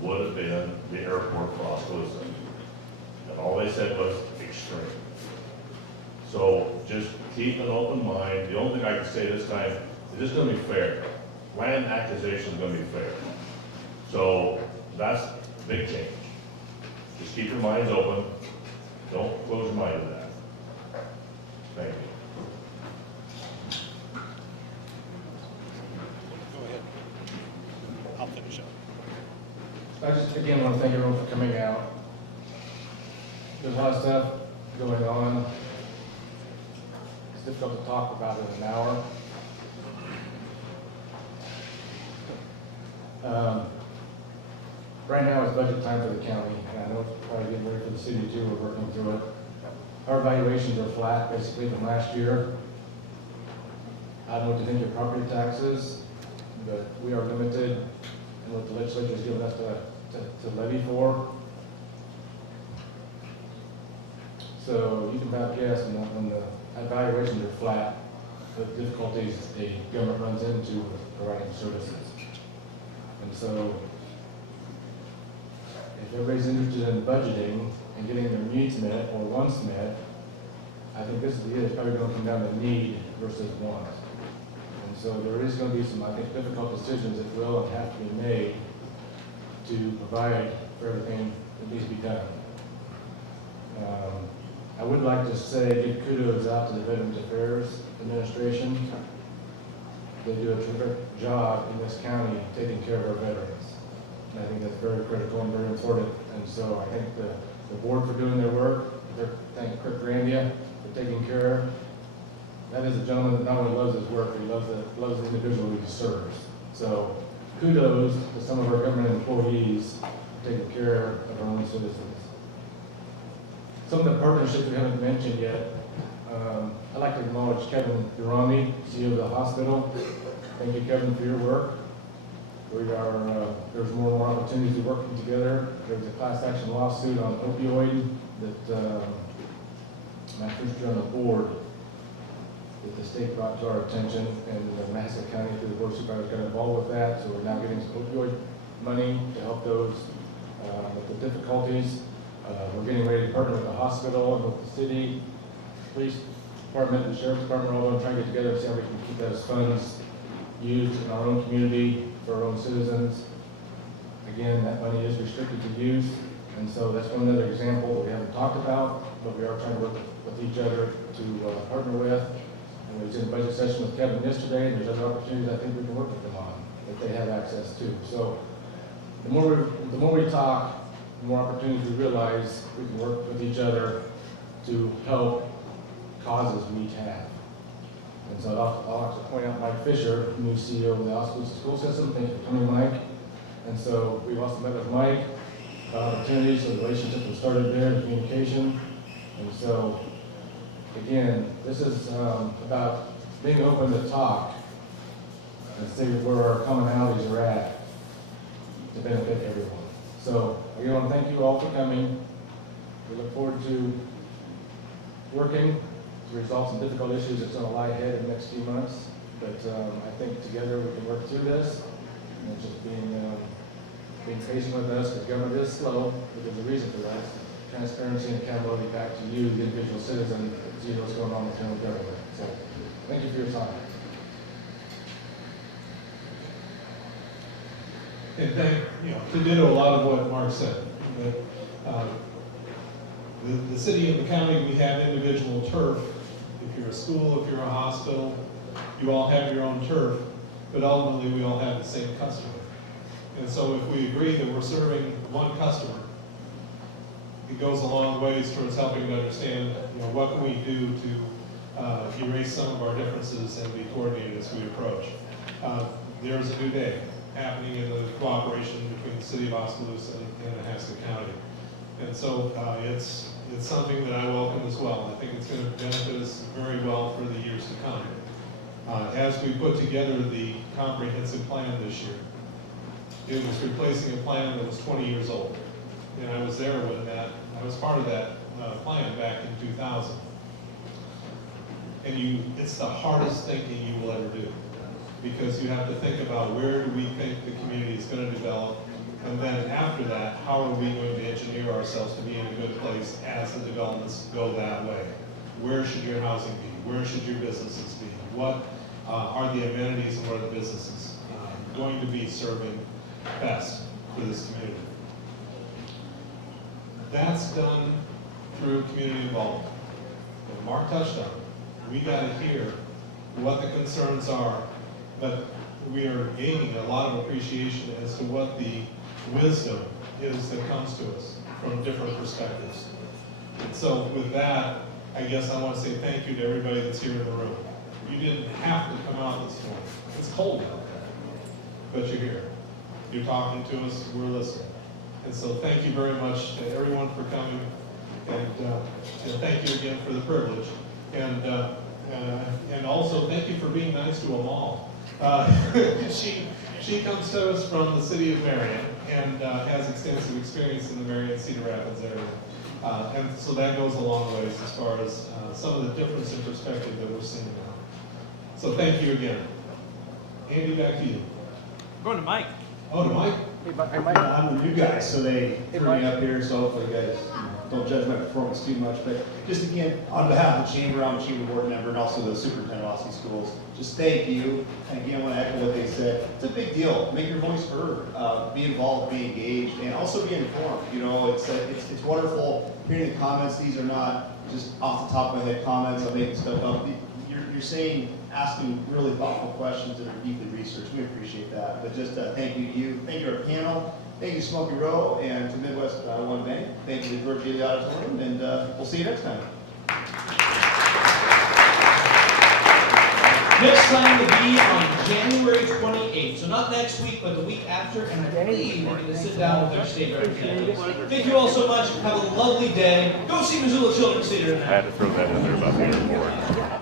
would have been the airport for Oskaloosa? And all they said was extreme. So just keep an open mind. The only thing I can say this time, is it's gonna be fair. Land acquisition is gonna be fair. So that's a big change. Just keep your minds open. Don't close your mind to that. Thank you. Go ahead. I'll finish up. I just, again, want to thank everyone for coming out. There's a lot of stuff going on. It's difficult to talk about it in an hour. Right now it's budget time for the county, and I know it's probably getting ready for the city too, we're working through it. Our valuations are flat, basically, from last year. I don't know what to think of property taxes, but we are limited in what the legislature has given us to levy for. So you can about guess when the valuations are flat, the difficulties the government runs into with providing services. And so if everybody's interested in budgeting and getting their needs met or wants met, I think this is the year it's probably going to come down to need versus want. And so there is going to be some, I think, difficult decisions that will have to be made to provide for everything that needs to be done. I would like to say, give kudos out to the Veterans Affairs Administration. They do a terrific job in this county taking care of our veterans. And I think that's very critical and very important. And so I thank the board for doing their work. Thank Groenendyk for taking care of. That is a gentleman that not only loves his work, but he loves the individual he serves. So kudos to some of our government employees taking care of our own citizens. Some of the partnerships we haven't mentioned yet. I'd like to acknowledge Kevin Durrani, CEO of the hospital. Thank you, Kevin, for your work. There's more and more opportunities to working together. There's a class action lawsuit on opioid that my first year on the board that the state brought to our attention, and the Mahaska County through the board of supervisors got involved with that. So we're now getting some opioid money to help those with the difficulties. We're getting ready to partner with the hospital and with the city, police department and the sheriff's department are all going to try and get together and see how we can keep those funds used in our own community for our own citizens. Again, that money is restricted to use, and so that's one other example that we haven't talked about, but we are trying to work with each other to partner with. And we was in a budget session with Kevin yesterday, and there's other opportunities I think we can work with them on that they have access to. So the more we talk, the more opportunities we realize we can work with each other to help causes we each have. And so I'll actually point out Mike Fisher, new CEO of the Oskaloosa School System. Thank you for coming, Mike. And so we've also met with Mike about opportunities, so the relationship was started there in communication. And so, again, this is about being open to talk and see where our commonalities are at to benefit everyone. So, I want to thank you all for coming. We look forward to working to resolve some difficult issues that's going to lie ahead in the next few months. But I think together we can work through this. And it's just being patient with us, because government is slow, but there's a reason for that. Transparency and accountability back to you, the individual citizen, to see what's going on with general government. So, thank you for your time. And to ditto a lot of what Mark said. That, the city and the county, we have individual turf. If you're a school, if you're a hospital, you all have your own turf, but ultimately we all have the same customer. And so if we agree that we're serving one customer, it goes a long ways towards helping to understand, what can we do to erase some of our differences and be coordinated as we approach. There's a new day happening in the cooperation between the city of Oskaloosa and Mahaska County. And so it's something that I welcome as well. I think it's going to benefit us very well for the years to come. As we put together the comprehensive plan this year, it was replacing a plan that was 20 years old. And I was there when I was part of that plan back in 2000. And it's the hardest thinking you will ever do, because you have to think about where do we think the community is going to develop, and then after that, how are we going to engineer ourselves to be in a good place as the developments go that way? Where should your housing be? Where should your businesses be? What are the amenities and what are the businesses going to be serving best for this community? That's done through community involvement. And Mark touched on it. We got to hear what the concerns are, but we are gaining a lot of appreciation as to what the wisdom is that comes to us from different perspectives. And so with that, I guess I want to say thank you to everybody that's here in the room. You didn't have to come out this morning. It's cold out there, but you're here. You're talking to us, we're listening. And so thank you very much to everyone for coming, and thank you again for the privilege. And also thank you for being nice to Amal. She comes to us from the city of Marion and has extensive experience in the Marion Cedar Rapids area. And so that goes a long ways as far as some of the difference in perspective that we're seeing now. So thank you again. Andy, back to you. Going to Mike. Oh, to Mike? I'm the new guy, so they threw me up here, so hopefully you guys don't judge my performance too much. But just again, on behalf of the chamber, I'm a chamber board member and also the superintendent of Oski Schools, just thank you. And again, I want to echo what they said. It's a big deal. Make your voice heard, be involved, be engaged, and also be informed. It's wonderful hearing the comments. These are not just off the top of my head comments. I'm making stuff up. You're asking really thoughtful questions that are deeply researched. We appreciate that. But just thank you to you. Thank you to our panel. Thank you to Smoky Row and to Midwest One Bank. Thank you to George Daly Auditorium, and we'll see you next time. Next time will be on January 28th. So not next week, but the week after. And I believe we're going to sit down with our state representatives. Thank you all so much. Have a lovely day. Go see Missoula Children's Theater tonight. I had to throw that in there about the airport.